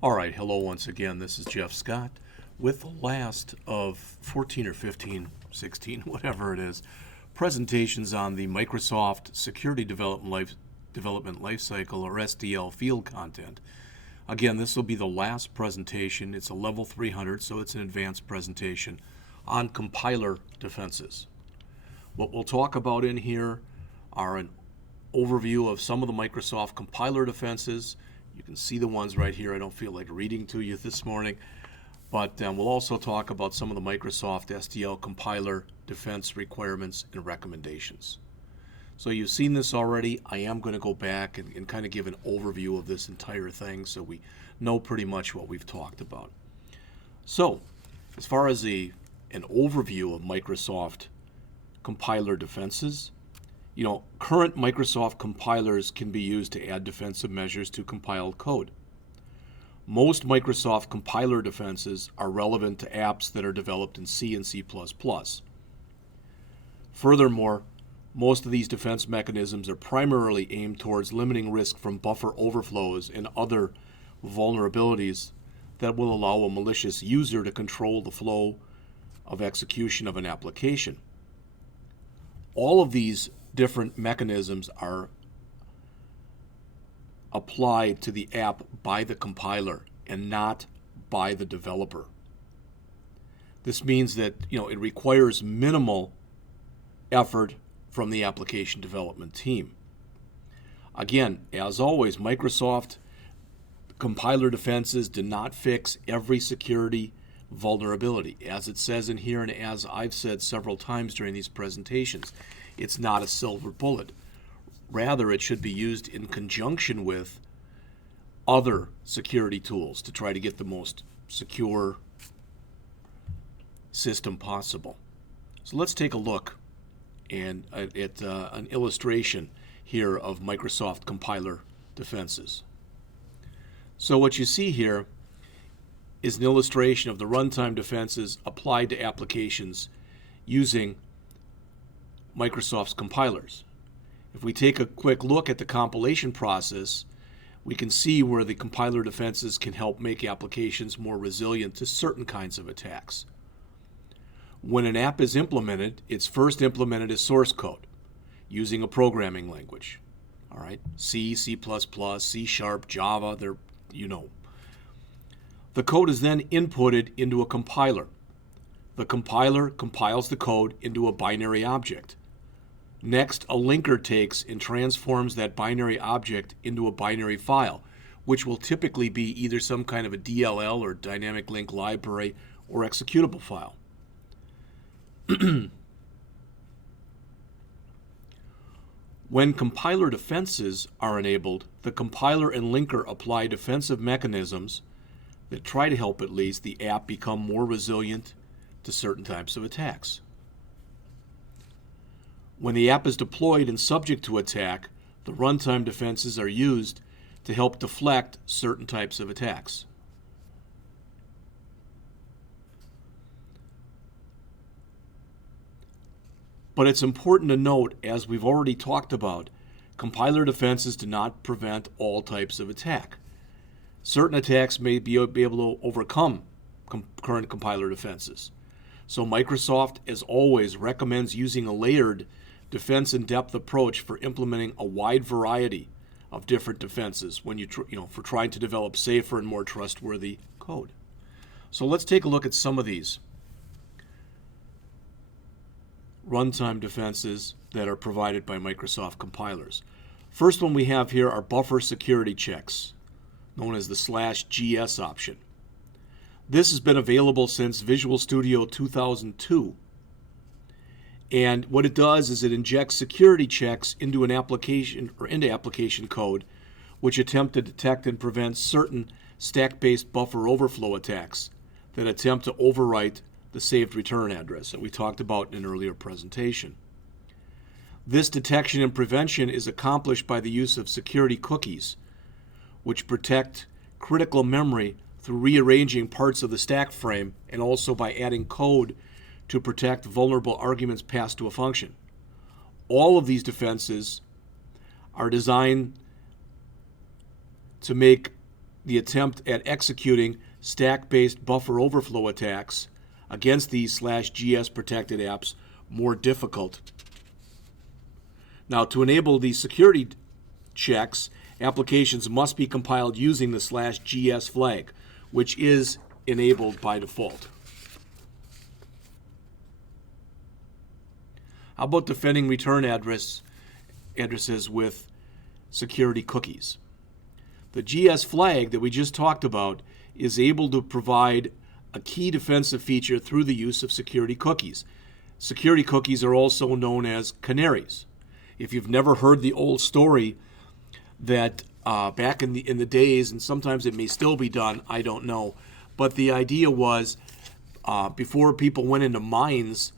All right, hello once again. This is Jeff Scott with the last of 14 or 15, 16, whatever it is, presentations on the Microsoft Security Development Lifecycle, or SDL, field content. Again, this will be the last presentation. It's a level 300, so it's an advanced presentation on compiler defenses. What we'll talk about in here are an overview of some of the Microsoft compiler defenses. You can see the ones right here. I don't feel like reading to you this morning, but we'll also talk about some of the Microsoft SDL compiler defense requirements and recommendations. So you've seen this already. I am going to go back and kind of give an overview of this entire thing so we know pretty much what we've talked about. So as far as an overview of Microsoft compiler defenses, current Microsoft compilers can be used to add defensive measures to compiled code. Most Microsoft compiler defenses are relevant to apps that are developed in C and C++. Furthermore, most of these defense mechanisms are primarily aimed towards limiting risk from buffer overflows and other vulnerabilities that will allow a malicious user to control the flow of execution of an application. All of these different mechanisms are applied to the app by the compiler and not by the developer. This means that it requires minimal effort from the application development team. Again, as always, Microsoft compiler defenses do not fix every security vulnerability. As it says in here, and as I've said several times during these presentations, it's not a silver bullet. Rather, it should be used in conjunction with other security tools to try to get the most secure system possible. So let's take a look at an illustration here of Microsoft compiler defenses. So what you see here is an illustration of the runtime defenses applied to applications using Microsoft's compilers. If we take a quick look at the compilation process, we can see where the compiler defenses can help make applications more resilient to certain kinds of attacks. When an app is implemented, it's first implemented as source code using a programming language. All right, C, C++, C#, Java, The code is then inputted into a compiler. The compiler compiles the code into a binary object. Next, a linker takes and transforms that binary object into a binary file, which will typically be either some kind of a DLL or dynamic link library or executable file. When compiler defenses are enabled, the compiler and linker apply defensive mechanisms that try to help at least the app become more resilient to certain types of attacks. When the app is deployed and subject to attack, the runtime defenses are used to help deflect certain types of attacks. But it's important to note, as we've already talked about, compiler defenses do not prevent all types of attack. Certain attacks may be able to overcome current compiler defenses. So Microsoft, as always, recommends using a layered defense in depth approach for implementing a wide variety of different defenses when for trying to develop safer and more trustworthy code. So let's take a look at some of these runtime defenses that are provided by Microsoft compilers. First one we have here are buffer security checks, known as the /GS option. This has been available since Visual Studio 2002. And what it does is it injects security checks into an application or into application code which attempt to detect and prevent certain stack-based buffer overflow attacks that attempt to overwrite the saved return address that we talked about in an earlier presentation. This detection and prevention is accomplished by the use of security cookies, which protect critical memory through rearranging parts of the stack frame and also by adding code to protect vulnerable arguments passed to a function. All of these defenses are designed to make the attempt at executing stack-based buffer overflow attacks against these /GS protected apps more difficult. Now, to enable these security checks, applications must be compiled using the /GS flag, which is enabled by default. How about defending return addresses with security cookies? The GS flag that we just talked about is able to provide a key defensive feature through the use of security cookies. Security cookies are also known as canaries. If you've never heard the old story that back in the days, and sometimes it may still be done, I don't know, but the idea was before people went into mines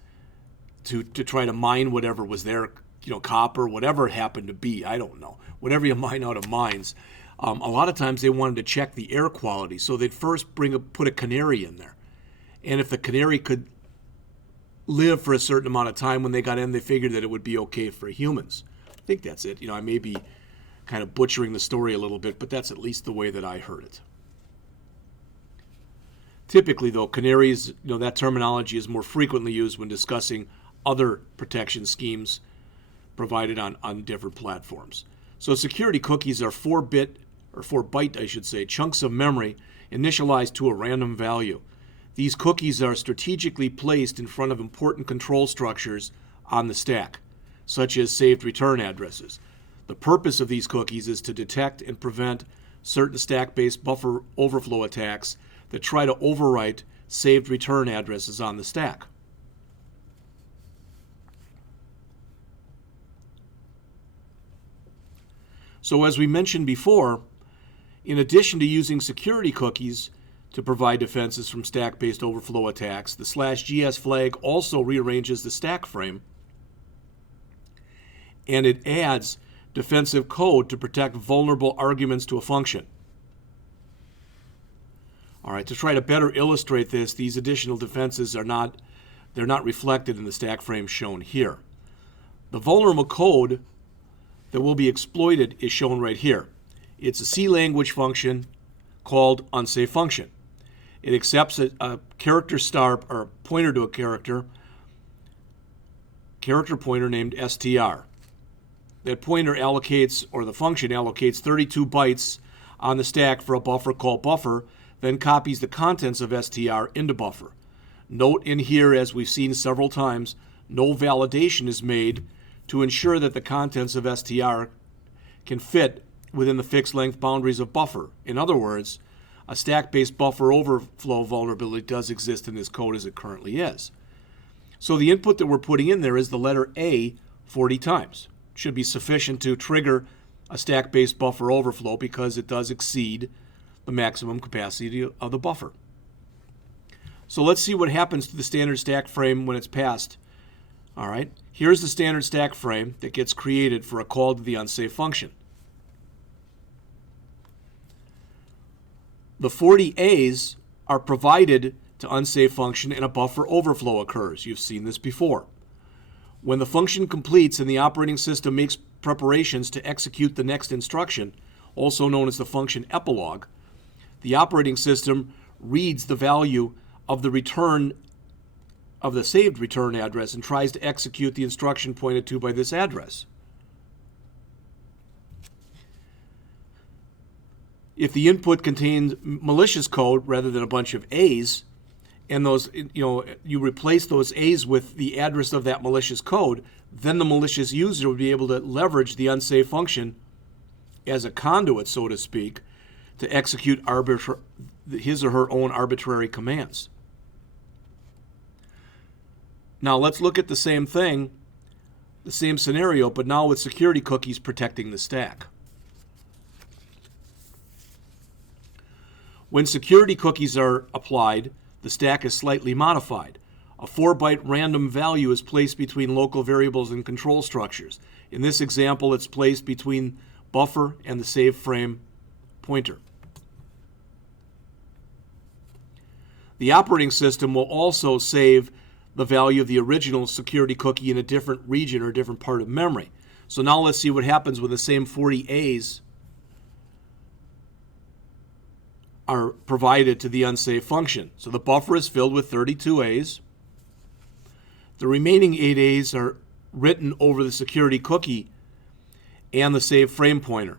to try to mine whatever was there, copper, whatever it happened to be, I don't know, whatever you mine out of mines, a lot of times they wanted to check the air quality, so they'd first put a canary in there, and if the canary could live for a certain amount of time, when they got in, they figured that it would be okay for humans. I think that's it. I may be kind of butchering the story a little bit, but that's at least the way that I heard it. Typically, though, canaries, that terminology is more frequently used when discussing other protection schemes provided on different platforms. So security cookies are 4-bit, or 4-byte, I should say, chunks of memory initialized to a random value. These cookies are strategically placed in front of important control structures on the stack, such as saved return addresses. The purpose of these cookies is to detect and prevent certain stack-based buffer overflow attacks that try to overwrite saved return addresses on the stack. So as we mentioned before, in addition to using security cookies to provide defenses from stack-based overflow attacks, the /GS flag also rearranges the stack frame, and it adds defensive code to protect vulnerable arguments to a function. All right, to try to better illustrate this, these additional defenses are not reflected in the stack frame shown here. The vulnerable code that will be exploited is shown right here. It's a C language function called unsafe function. It accepts a character star, or pointer to a character pointer named str. That pointer allocates, or the function allocates 32 bytes on the stack for a buffer called buffer, then copies the contents of str into buffer. Note in here, as we've seen several times, no validation is made to ensure that the contents of str can fit within the fixed length boundaries of buffer. In other words, a stack-based buffer overflow vulnerability does exist in this code as it currently is. So the input that we're putting in there is the letter A 40 times. Should be sufficient to trigger a stack-based buffer overflow because it does exceed the maximum capacity of the buffer. So let's see what happens to the standard stack frame when it's passed. All right, here's the standard stack frame that gets created for a call to the unsafe function. The 40 A's are provided to unsafe function and a buffer overflow occurs. You've seen this before. When the function completes and the operating system makes preparations to execute the next instruction, also known as the function epilogue, the operating system reads the value of the saved return address and tries to execute the instruction pointed to by this address. If the input contains malicious code rather than a bunch of A's, and those, you replace those A's with the address of that malicious code, then the malicious user would be able to leverage the unsafe function as a conduit, so to speak, to execute his or her own arbitrary commands. Now let's look at the same thing, the same scenario, but now with security cookies protecting the stack. When security cookies are applied, the stack is slightly modified. A 4-byte random value is placed between local variables and control structures. In this example, it's placed between buffer and the save frame pointer. The operating system will also save the value of the original security cookie in a different region or different part of memory. So now let's see what happens when the same 40 A's are provided to the unsafe function. So the buffer is filled with 32 A's. The remaining 8 A's are written over the security cookie and the save frame pointer.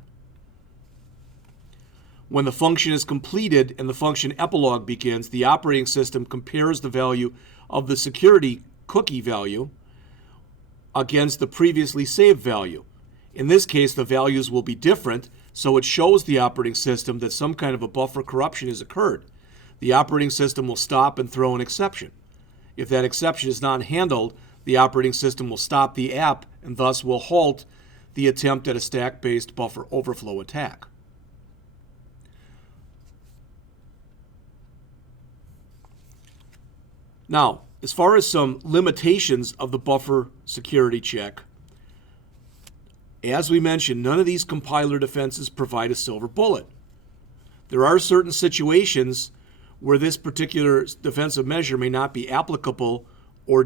When the function is completed and the function epilogue begins, the operating system compares the value of the security cookie value against the previously saved value. In this case, the values will be different, so it shows the operating system that some kind of a buffer corruption has occurred. The operating system will stop and throw an exception. If that exception is not handled, the operating system will stop the app and thus will halt the attempt at a stack-based buffer overflow attack. Now, as far as some limitations of the buffer security check, as we mentioned, none of these compiler defenses provide a silver bullet. There are certain situations where this particular defensive measure may not be applicable or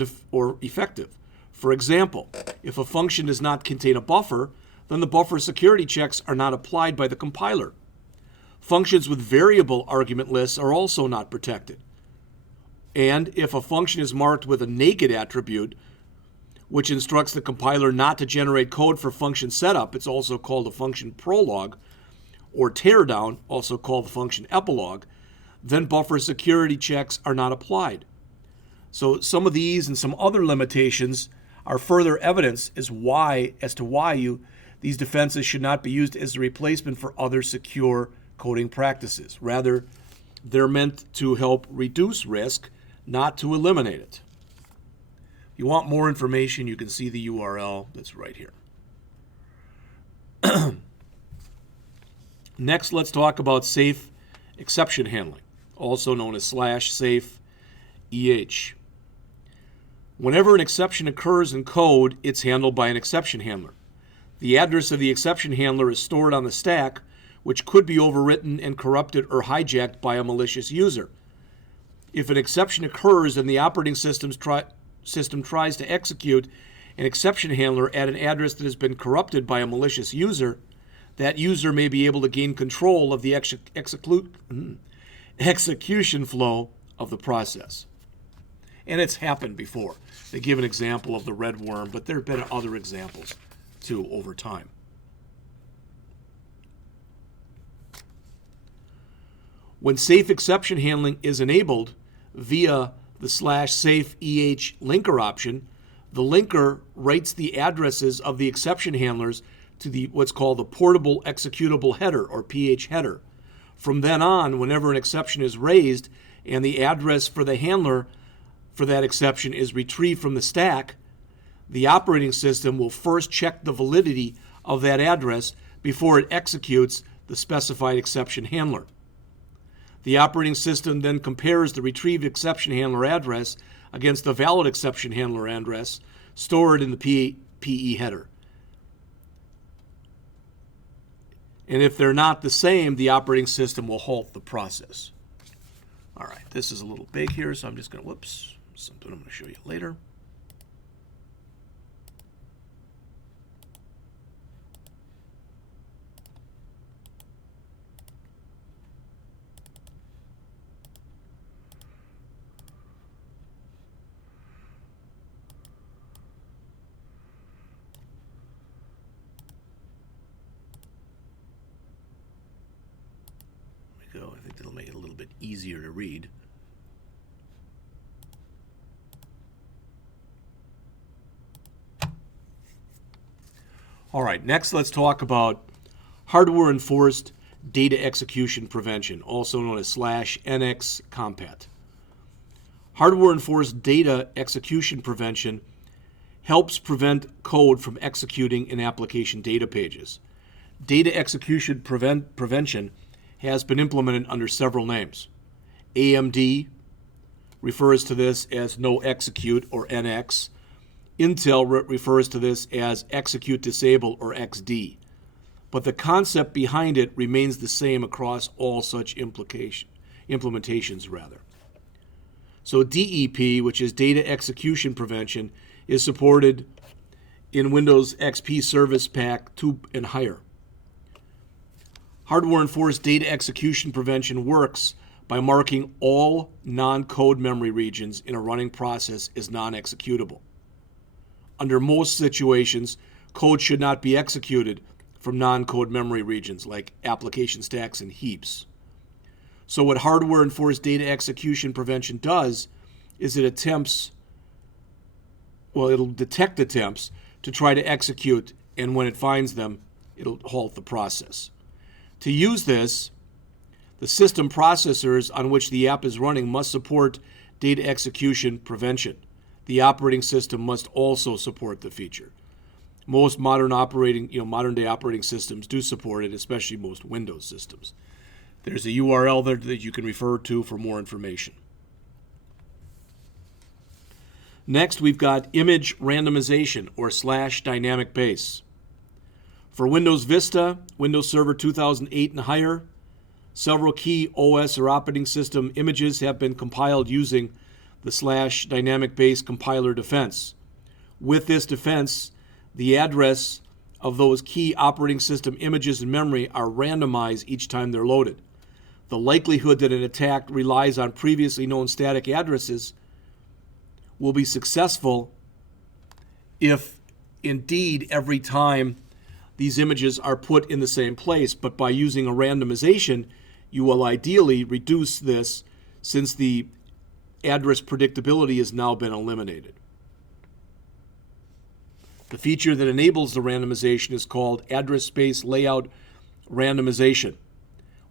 effective. For example, if a function does not contain a buffer, then the buffer security checks are not applied by the compiler. Functions with variable argument lists are also not protected. And if a function is marked with a naked attribute, which instructs the compiler not to generate code for function setup, it's also called a function prologue, or teardown, also called the function epilogue, then buffer security checks are not applied. So some of these and some other limitations are further evidence as to why these defenses should not be used as a replacement for other secure coding practices. Rather, they're meant to help reduce risk, not to eliminate it. If you want more information, you can see the URL that's right here. Next, let's talk about safe exception handling, also known as /SAFESEH. Whenever an exception occurs in code, it's handled by an exception handler. The address of the exception handler is stored on the stack, which could be overwritten and corrupted or hijacked by a malicious user. If an exception occurs and the operating system tries to execute an exception handler at an address that has been corrupted by a malicious user, that user may be able to gain control of the execution flow of the process. And it's happened before. They give an example of the red worm, but there have been other examples too over time. When safe exception handling is enabled via the /SAFESEH linker option, the linker writes the addresses of the exception handlers to what's called the portable executable header, or PH header. From then on, whenever an exception is raised and the address for the handler for that exception is retrieved from the stack, the operating system will first check the validity of that address before it executes the specified exception handler. The operating system then compares the retrieved exception handler address against the valid exception handler address stored in the PE header. And if they're not the same, the operating system will halt the process. All right, this is a little big here, so I'm just going to, something I'm going to show you later. I think that'll make it a little bit easier to read. All right, next let's talk about hardware-enforced data execution prevention, also known as /NXCOMPAT. Hardware-enforced data execution prevention helps prevent code from executing in application data pages. Data execution prevention has been implemented under several names. AMD refers to this as no execute, or NX. Intel refers to this as execute disable, or XD. But the concept behind it remains the same across all such implementations. So DEP, which is Data Execution Prevention, is supported in Windows XP Service Pack 2 and higher. Hardware-enforced data execution prevention works by marking all non-code memory regions in a running process as non-executable. Under most situations, code should not be executed from non-code memory regions like application stacks and heaps. So what hardware-enforced data execution prevention does is it'll detect attempts to try to execute, and when it finds them, it'll halt the process. To use this, the system processors on which the app is running must support data execution prevention. The operating system must also support the feature. Most modern day operating systems do support it, especially most Windows systems. There's a URL there that you can refer to for more information. Next, we've got image randomization or /DYNAMICBASE. For Windows Vista, Windows Server 2008 and higher, several key OS or operating system images have been compiled using the /DYNAMICBASE compiler defense. With this defense, the address of those key operating system images in memory are randomized each time they're loaded. The likelihood that an attack relies on previously known static addresses will be successful if indeed every time these images are put in the same place, but by using a randomization, you will ideally reduce this since the address predictability has now been eliminated. The feature that enables the randomization is called Address Space Layout Randomization,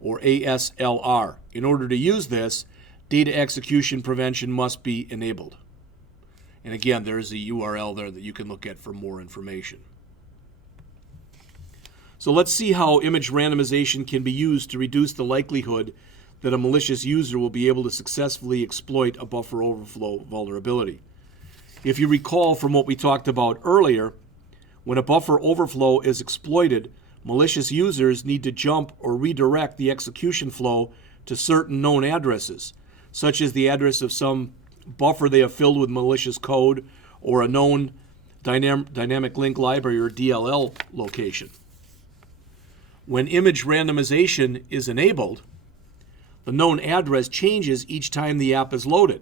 or ASLR. In order to use this, data execution prevention must be enabled. And again, there's a URL there that you can look at for more information. So let's see how image randomization can be used to reduce the likelihood that a malicious user will be able to successfully exploit a buffer overflow vulnerability. If you recall from what we talked about earlier, when a buffer overflow is exploited, malicious users need to jump or redirect the execution flow to certain known addresses, such as the address of some buffer they have filled with malicious code or a known dynamic link library or DLL location. When image randomization is enabled, the known address changes each time the app is loaded.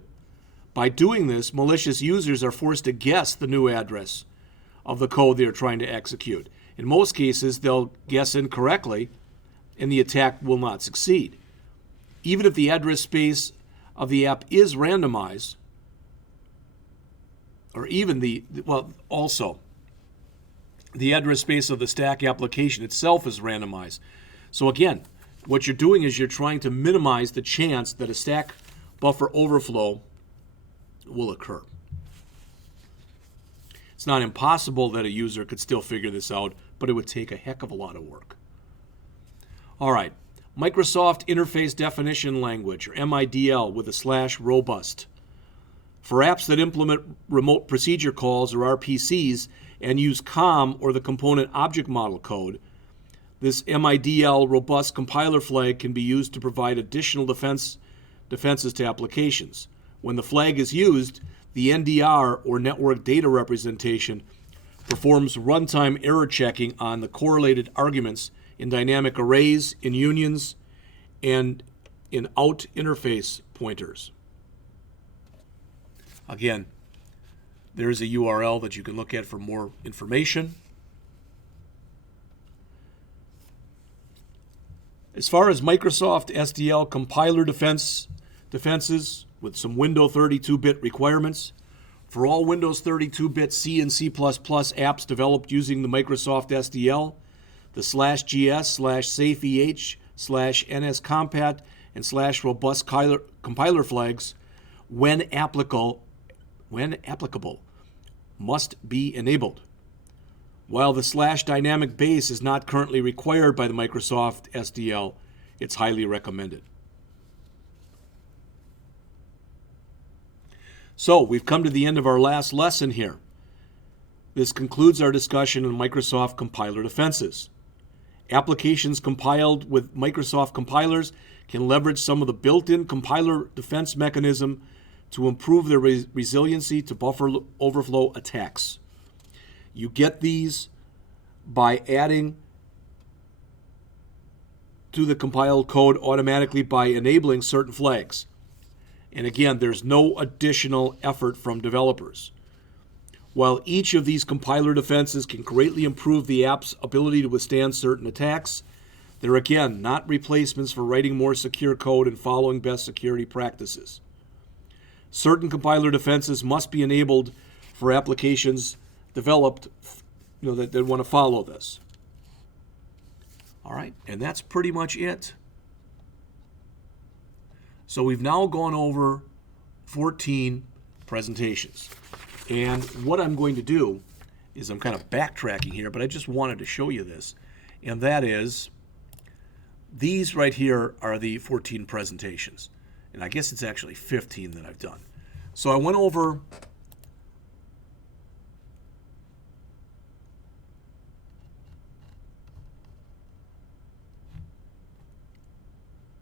By doing this, malicious users are forced to guess the new address of the code they are trying to execute. In most cases, they'll guess incorrectly, and the attack will not succeed. Even if the address space of the app is randomized, or even the address space of the stack application itself is randomized. So again, what you're doing is you're trying to minimize the chance that a stack buffer overflow will occur. It's not impossible that a user could still figure this out, but it would take a heck of a lot of work. All right, Microsoft Interface Definition Language, or MIDL, with a /robust. For apps that implement remote procedure calls, or RPCs, and use COM or the component object model code, this MIDL robust compiler flag can be used to provide additional defenses to applications. When the flag is used, the NDR, or network data representation, performs runtime error checking on the correlated arguments in dynamic arrays, in unions, and in out interface pointers. Again, there's a URL that you can look at for more information. As far as Microsoft SDL compiler defenses with some Windows 32-bit requirements, for all Windows 32-bit C and C++ apps developed using the Microsoft SDL, the /GS/SAFESEH /NXCOMPAT and /robust compiler flags, when applicable, must be enabled. While the /DYNAMICBASE is not currently required by the Microsoft SDL, it's highly recommended. So we've come to the end of our last lesson here. This concludes our discussion on Microsoft compiler defenses. Applications compiled with Microsoft compilers can leverage some of the built-in compiler defense mechanism to improve their resiliency to buffer overflow attacks. You get these by adding to the compiled code automatically by enabling certain flags. And again, there's no additional effort from developers. While each of these compiler defenses can greatly improve the app's ability to withstand certain attacks, they're again not replacements for writing more secure code and following best security practices. Certain compiler defenses must be enabled for applications developed that want to follow this. All right, and that's pretty much it. So we've now gone over 14 presentations. And what I'm going to do is I'm kind of backtracking here, but I just wanted to show you this. And that is, these right here are the 14 presentations. And I guess it's actually 15 that I've done. So I went over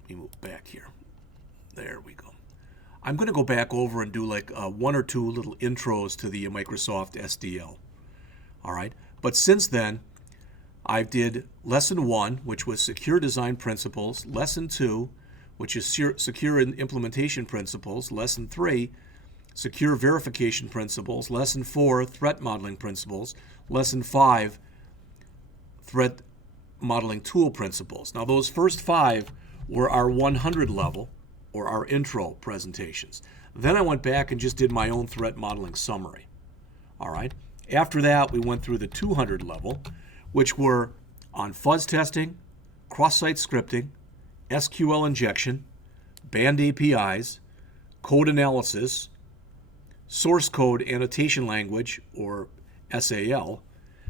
move back here. There we go. I'm going to go back over and do like one or two little intros to the Microsoft SDL. All right. But since then, I did Lesson 1, which was Secure Design Principles. Lesson 2, which is Secure Implementation Principles. Lesson 3, Secure Verification Principles. Lesson 4, Threat Modeling Principles. Lesson 5, Threat Modeling Tool Principles. Now, those first 5 were our 100 level, or our intro presentations. Then I went back and just did my own threat modeling summary. All right. After that, we went through the 200 level, which were on fuzz testing, cross-site scripting, SQL injection, banned APIs, code analysis, source code annotation language, or SAL,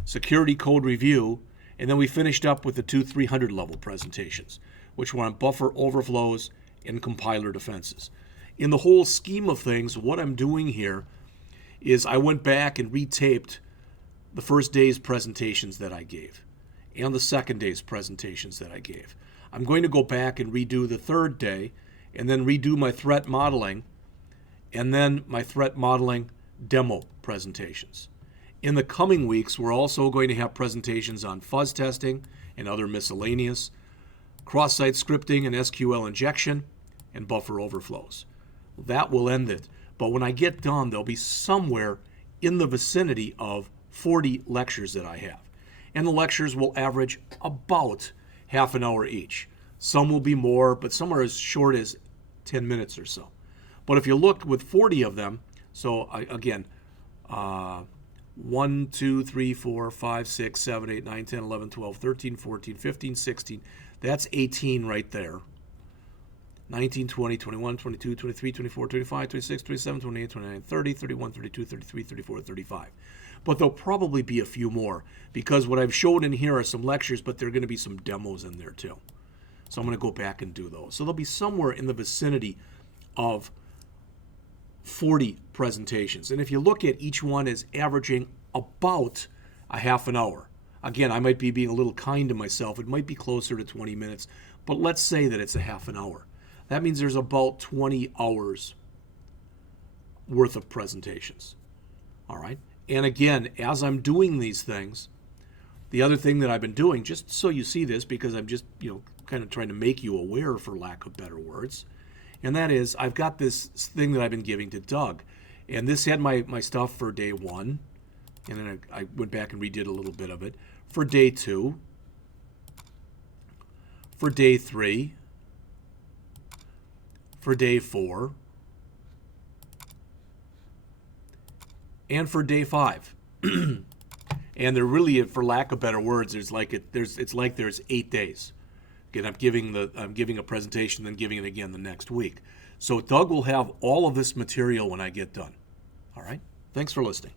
security code review, and then we finished up with the 300 level presentations, which were on buffer overflows and compiler defenses. In the whole scheme of things, what I'm doing here is I went back and retaped the first day's presentations that I gave and the second day's presentations that I gave. I'm going to go back and redo the third day and then redo my threat modeling and then my threat modeling demo presentations. In the coming weeks, we're also going to have presentations on fuzz testing and other miscellaneous, cross-site scripting and SQL injection, and buffer overflows. That will end it. But when I get done, there'll be somewhere in the vicinity of 40 lectures that I have. And the lectures will average about half an hour each. Some will be more, but some are as short as 10 minutes or so. But if you look with 40 of them, so again, 1, 2, 3, 4, 5, 6, 7, 8, 9, 10, 11, 12, 13, 14, 15, 16. That's 18 right there. 19, 20, 21, 22, 23, 24, 25, 26, 27, 28, 29, 30, 31, 32, 33, 34, 35. But there'll probably be a few more because what I've showed in here are some lectures, but there are going to be some demos in there too. So I'm going to go back and do those. So they'll be somewhere in the vicinity of 40 presentations. And if you look at each one as averaging about a half an hour. Again, I might be being a little kind to myself. It might be closer to 20 minutes, but let's say that it's a half an hour. That means there's about 20 hours worth of presentations. All right. And again, as I'm doing these things, the other thing that I've been doing, just so you see this, because I'm just, kind of trying to make you aware, for lack of better words, and that is I've got this thing that I've been giving to Doug. And this had my stuff for day 1. And then I went back and redid a little bit of it. For day 2. For day 3. For day 4. And for day 5. And they're really, for lack of better words, it's like there's 8 days. Again, I'm giving a presentation, then giving it again the next week. So Doug will have all of this material when I get done. All right? Thanks for listening.